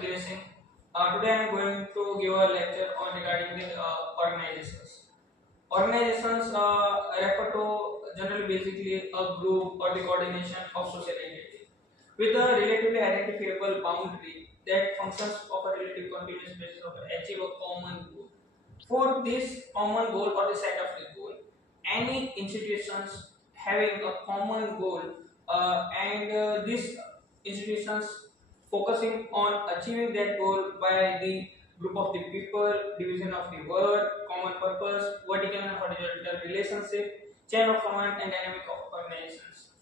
Dinesh. Today I am going to give a lecture on regarding the organizations. Organizations refer to generally basically a group or the coordination of social entity with a relatively identifiable boundary that functions of a relative continuous basis of achieve a common goal. For this common goal or the set of the goal, any institutions having a common goal and these institutions focusing on achieving that goal by the group of the people, division of the work, common purpose, vertical and horizontal relationship, chain of command, and dynamic of organizations.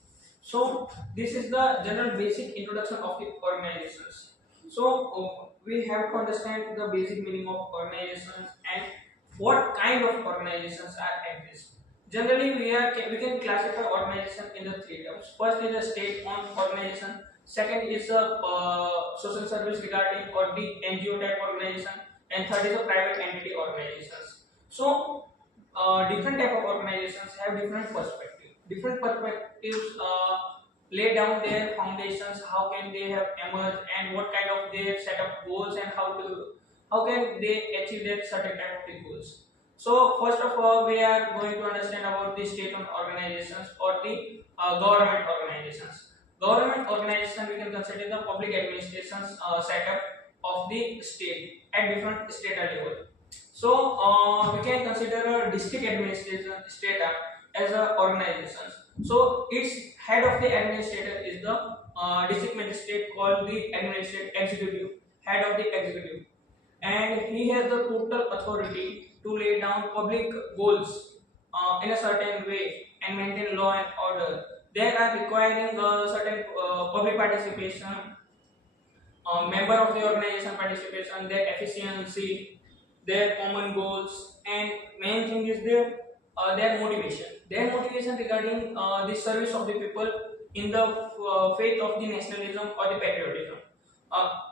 So this is the general basic introduction of the organizations. So we have to understand the basic meaning of organizations and what kind of organizations are exist. Generally, we can classify organization in the three terms. First is a state-owned organization. Second is a social service regarding or the NGO type organization, and third is a private entity organizations. So different type of organizations have different perspectives. Different perspectives lay down their foundations. How can they have emerged, and what kind of their set of goals, and how can they achieve that certain type of the goals. So first of all, we are going to understand about the state-owned organizations or the government organizations. Government organization we can consider the public administrations setup of the state at different state level. So we can consider a district administration strata as a organization. So its head of the administrator is the district magistrate called the administrative executive, head of the executive, and he has the total authority to lay down public goals in a certain way and maintain law and order. They are requiring certain public participation, member of the organization participation, their efficiency, their common goals, and main thing is their motivation. Their motivation regarding the service of the people in the faith of the nationalism or the patriotism.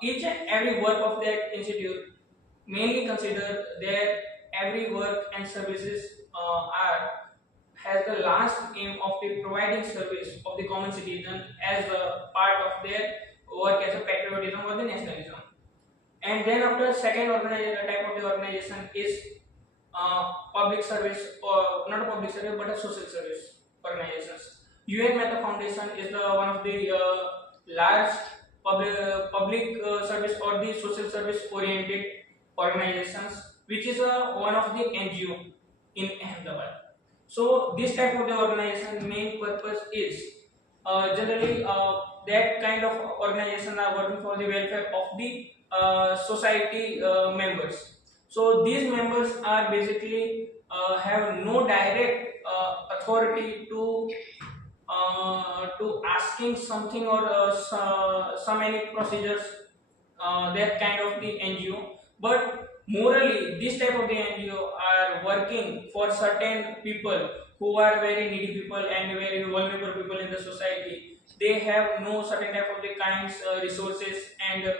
Each and every work of that institute mainly consider their every work and services are has the last aim of the providing service of the common citizen as a part of their work as a patriotism or the nationalism. And then after second organization type of the organization is public service, or not a public service but a social service organizations. UN Meta Foundation is the one of the large public service or the social service oriented organizations, which is one of the NGO in Ahmedabad. So this type of the organization main purpose is generally that kind of organization are working for the welfare of the society members. So these members are basically have no direct authority to asking something or some any procedures that kind of the NGO, but morally this type of the NGO are working for certain people who are very needy people and very vulnerable people in the society. They have no certain type of the kinds resources and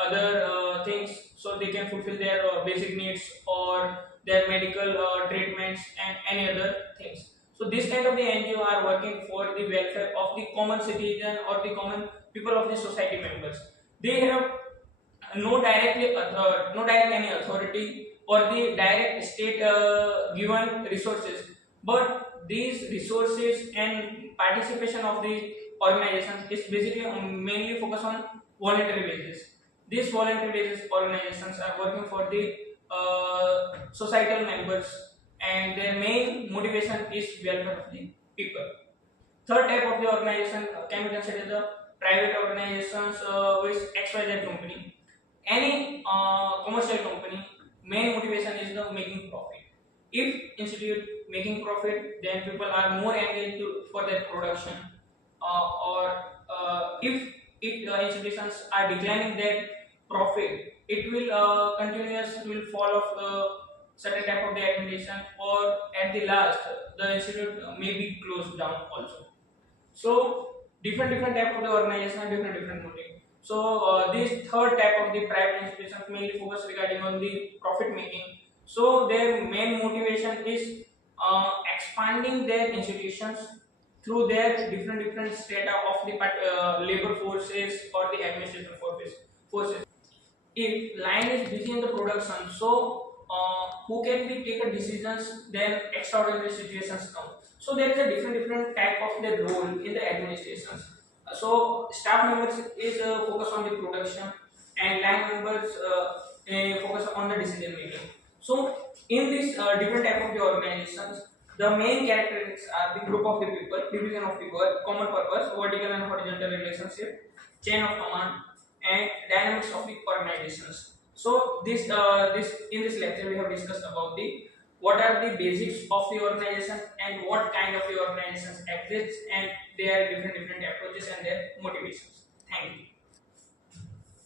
other things, so they can fulfill their basic needs or their medical treatments and any other things. So this kind of the NGO are working for the welfare of the common citizen or the common people of the society members. They have no direct any authority or the direct state given resources, but these resources and participation of the organization is basically mainly focused on voluntary basis. These voluntary basis organizations are working for the societal members, and their main motivation is welfare of the people. Third type of the organization can be considered the private organizations with XYZ company. Any commercial company main motivation is the making profit. If institute making profit, then people are more engaged for their production. Or if institutions are declining their profit, it will will fall off certain type of the administration, or at the last the institute may be closed down also. So different type of the organization have different motive. So this third type of the private institutions mainly focus regarding on the profit making. So their main motivation is expanding their institutions through their different strata of the labor forces or the administration forces. if line is busy in the production, so who can be take a decisions, then extraordinary situations come. So there is a different type of the role in the administrations. So staff members is focus on the production, and line members focus on the decision making. So in this different type of the organizations, the main characteristics are the group of the people, division of the work, common purpose, vertical and horizontal relationship, chain of command, and dynamics of the organizations. So this in this lecture we have discussed about the what are the basics of the organization and what kind of the organizations exist, and their different approaches and their motivations. Thank you.